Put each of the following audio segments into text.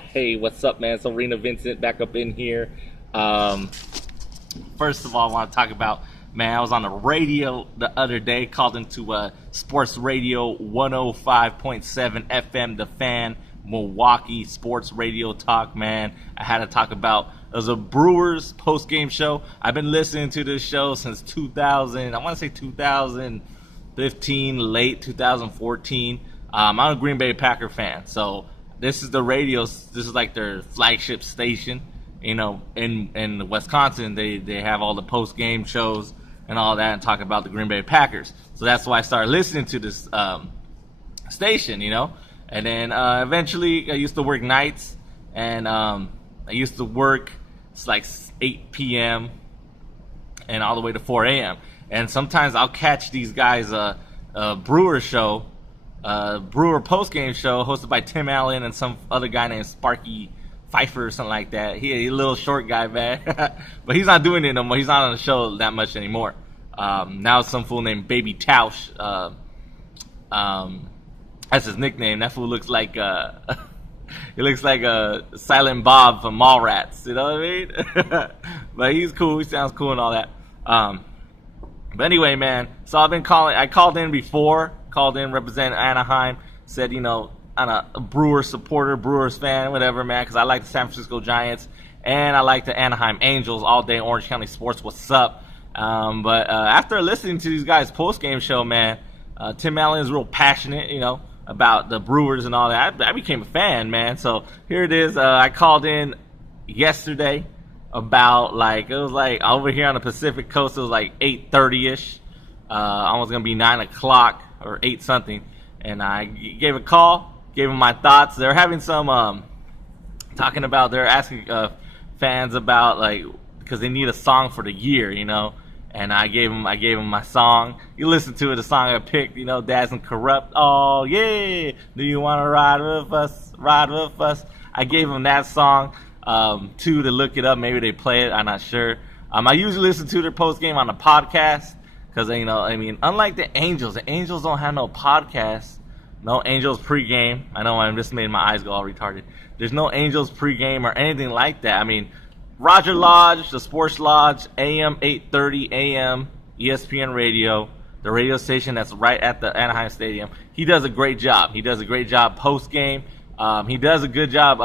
Hey, what's up, man? It's ARENAVINCENT back up in here. Um, First of all, I want to talk about, man, I was on the radio the other day, called into Sports Radio 105.7 FM, The Fan, Milwaukee Sports Radio Talk, man. I had to talk about, it was a Brewers post-game show. I've been listening to this show since 2000, I want to say 2015, late 2014. I'm a Green Bay Packer fan, so this is the radio. This is like their flagship station. You know, in Wisconsin, they have all the post game shows and all that, and talk about the Green Bay Packers. So that's why I started listening to this station. You know, and then eventually I used to work nights, and I used to work. It's like 8 p.m. and all the way to 4 a.m. And sometimes I'll catch these guys Brewer show. Brewer post-game show hosted by Tim Allen and some other guy named Sparky Pfeiffer or something like that. He's a little short guy, man. But he's not doing it no more. He's not on the show that much anymore. Now it's some fool named Baby Tausch. That's his nickname. That fool looks like he looks like a Silent Bob from Mallrats. You know what I mean? But he's cool. He sounds cool and all that. But anyway, man. So I've been calling. I called in before. Called in, representing Anaheim, said, you know, I'm a Brewers supporter, Brewers fan, whatever, man, because I like the San Francisco Giants, and I like the Anaheim Angels all day, Orange County Sports, what's up? But after listening to these guys' post-game show, man, Tim Allen is real passionate, you know, about the Brewers and all that. I became a fan, man, so here it is. I called in yesterday about, like, it was like over here on the Pacific Coast, it was like 8:30-ish, almost going to be 9 o'clock. Or 8 something, and I gave a call, gave them my thoughts. They're having some talking about, they're asking fans about, like, because they need a song for the year, you know. And I gave them my song. You listen to it, the song I picked, you know, Dads and Corrupt. Oh yeah, do you want to ride with us? Ride with us. I gave them that song too, to look it up. Maybe they play it. I'm not sure. I usually listen to their post game on the podcast. Because, you know, I mean, unlike the Angels don't have no podcast, no Angels pregame. I know I just made my eyes go all retarded. There's no Angels pregame or anything like that. I mean, Roger Lodge, the Sports Lodge, AM 8:30 AM, ESPN Radio, the radio station that's right at the Anaheim Stadium. He does a great job. He does a great job post-game. He does a good job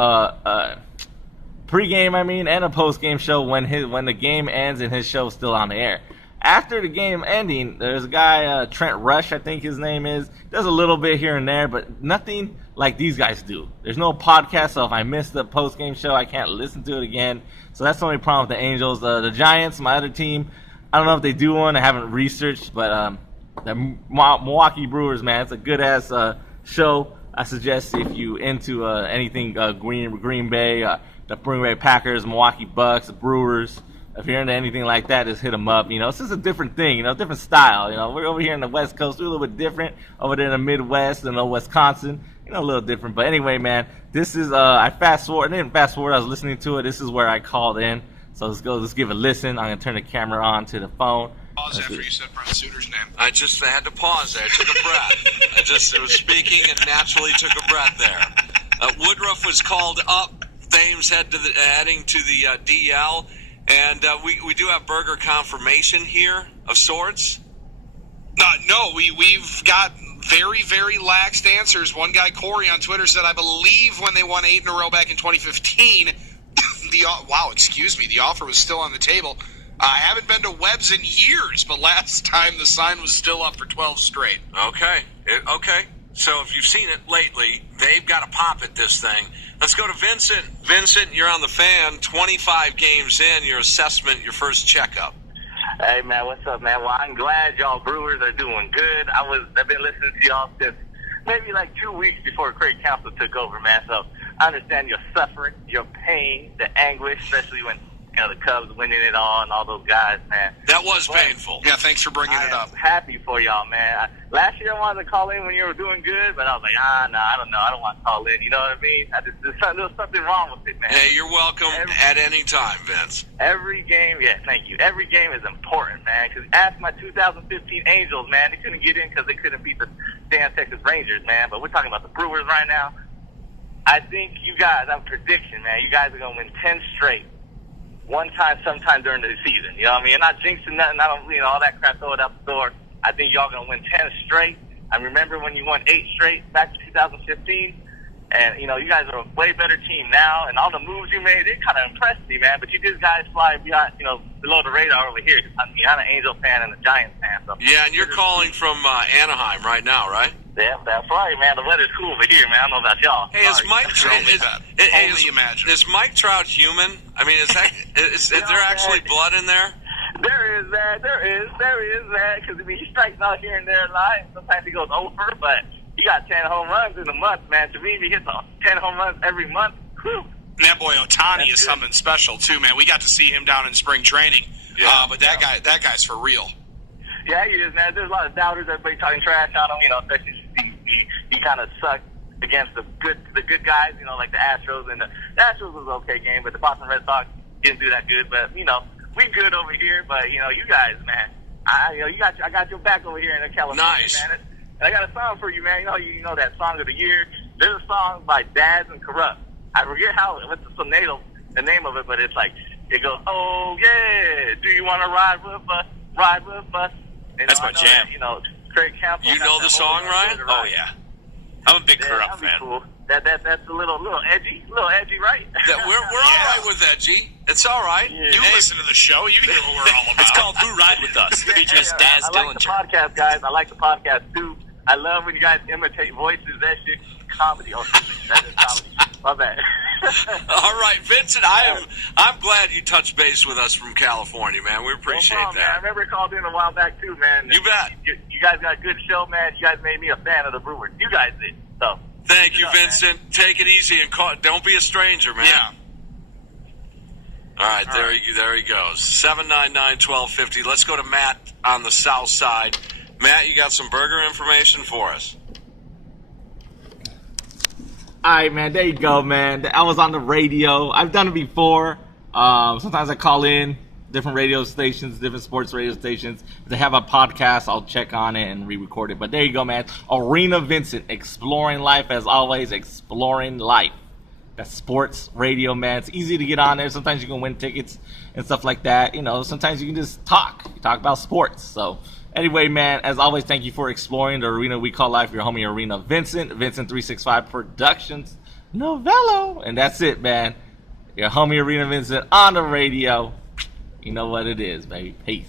pregame, I mean, and a post-game show when the game ends and his show's still on the air. After the game ending, there's a guy, Trent Rush, I think his name is. Does a little bit here and there, but nothing like these guys do. There's no podcast, so if I miss the post-game show, I can't listen to it again. So that's the only problem with the Angels. The Giants, my other team, I don't know if they do one. I haven't researched, but the Milwaukee Brewers, man, it's a good-ass show. I suggest if you into anything Green Bay, the Green Bay Packers, Milwaukee Bucks, the Brewers, if you're into anything like that, just hit them up. You know, it's just a different thing, you know, different style. You know, we're over here in the West Coast, we're a little bit different. Over there in the Midwest, you know, Wisconsin, you know, a little different. But anyway, man, this is, I didn't fast forward, I was listening to it. This is where I called in. So let's give a listen. I'm going to turn the camera on to the phone. Pause after you said Brent Suter's name. I just had to pause there. I took a breath. I just was speaking and naturally took a breath there. Woodruff was called up. Thames heading to the DL. And we do have burger confirmation here of sorts. No, we've got very, very laxed answers. One guy, Corey, on Twitter said, I believe when they won 8 in a row back in 2015, the offer was still on the table. I haven't been to Webb's in years, but last time the sign was still up for 12 straight. Okay. So if you've seen it lately, they've got to pop at this thing. Let's go to Vincent. Vincent, you're on the Fan, 25 games in, your assessment, your first checkup. Hey, man, what's up, man? Well, I'm glad y'all Brewers are doing good. I've been listening to y'all since maybe like 2 weeks before Craig Counsell took over, man. So I understand your suffering, your pain, the anguish, especially when, you know, the Cubs winning it all and all those guys, man. That was painful. Yeah, thanks for bringing it up. I'm happy for y'all, man. Last year I wanted to call in when you were doing good, but I was like, no, I don't know. I don't want to call in. You know what I mean? There was something wrong with it, man. Hey, you're welcome at any time, Vince. Every game, yeah, thank you. Every game is important, man. Because ask my 2015 Angels, man. They couldn't get in because they couldn't beat the damn Texas Rangers, man. But we're talking about the Brewers right now. I think you guys, I'm prediction, man, you guys are going to win 10 straight. One time, sometime during the season. You know what I mean? I'm not jinxing nothing. I don't, all that crap, throw it out the door. I think y'all going to win 10 straight. I remember when you won 8 straight back in 2015. And, you guys are a way better team now. And all the moves you made, it kind of impressed me, man. But you just guys fly beyond, below the radar over here. I'm an Angel fan and a Giants fan. So. Yeah, and you're calling from Anaheim right now, right? Yeah, that's right, man. The weather's cool over here, man. I don't know about y'all. Hey, is Mike is Mike Trout human? I mean, is there actually blood in there? There is that. Because, he strikes out here and there a lot. And sometimes he goes over, but he got 10 home runs in a month, man. To me, if he hits 10 home runs every month, whew. And that boy Ohtani is something special, too, man. We got to see him down in spring training. But that guy's for real. Yeah, he is, man. There's a lot of doubters. Everybody talking trash on him, especially he kind of sucked against the good guys, like the Astros. And the Astros was an okay game, but the Boston Red Sox didn't do that good. But, we good over here. But, you guys, man, I got your back over here in California, nice. Man. And I got a song for you, man. You know that song of the year. There's a song by Daz and Corrupt. I forget what's the name of it, but it's like, it goes, oh, yeah, do you want to ride with us? Ride with us. That's my jam. Craig Campbell. You know the song, Ryan? Oh, yeah. I'm a big Corrupt fan. Cool. That's a little edgy, right? We're all right with edgy. It's all right. Yeah. You listen to the show. You hear what we're all about. It's called Who Ride With Us. Features Daz I like the podcast, guys. I like the podcast, too. I love when you guys imitate voices. That shit comedy. Oh, that is comedy. My bad. All right, Vincent, I'm glad you touched base with us from California, man. We appreciate no problem, that. Man. I remember you called in a while back, too, man. You bet. You guys got a good show, man. You guys made me a fan of the Brewers. You guys did. So. Thank you, Vincent. Man. Take it easy and don't be a stranger, man. Yeah. All right, there he goes. 799-1250. Let's go to Matt on the south side. Matt, you got some burger information for us? All right, man. There you go, man. I was on the radio. I've done it before. Sometimes I call in different radio stations, different sports radio stations. If they have a podcast, I'll check on it and re-record it. But there you go, man. ARENAVINCENT, exploring life as always, exploring life. That's sports radio, man. It's easy to get on there. Sometimes you can win tickets and stuff like that. Sometimes you can just talk about sports. So anyway, man, as always, thank you for exploring the arena we call life. Your homie ARENAVINCENT, Vincent365 Productions, Novello. And that's it, man. Your homie ARENAVINCENT on the radio. You know what it is, baby. Peace.